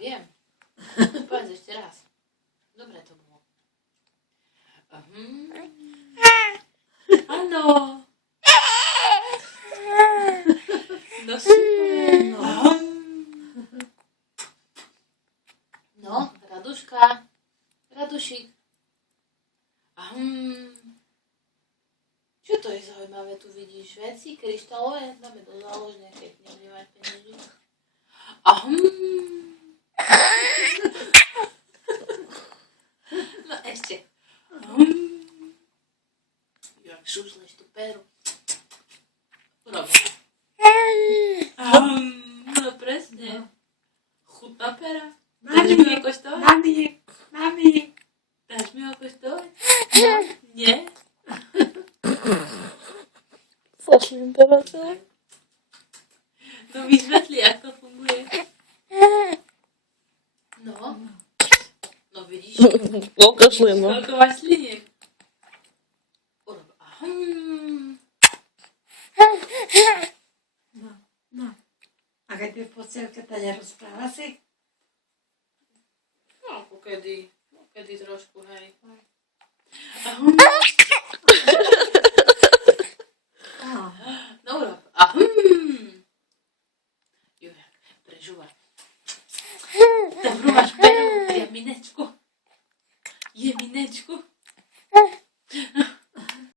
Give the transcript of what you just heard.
viem. Povedz ešte raz. Dobre to bolo. Áno. No super. No, Raduška. Radušik. Čo to je zaujímavé, tu vidíš veci kryštálové? Dáme do záložne, keď nebudeme mať peniaží. No ešte. Jak šušleš tú peru. Urob. No presne. Chutná pera. Dáš mi ho koštovať? Mami. Dáš mi ho koštovať? Nie? Zašlím teraz. No vysvetli, ako to funguje. No. No vidíš? Okašlím, no. Koľko máš sliniek? Urob. No. A keď je po celke, tá nerozpráva si? No, kedy trošku, hej. No urob. Juh, prežúva.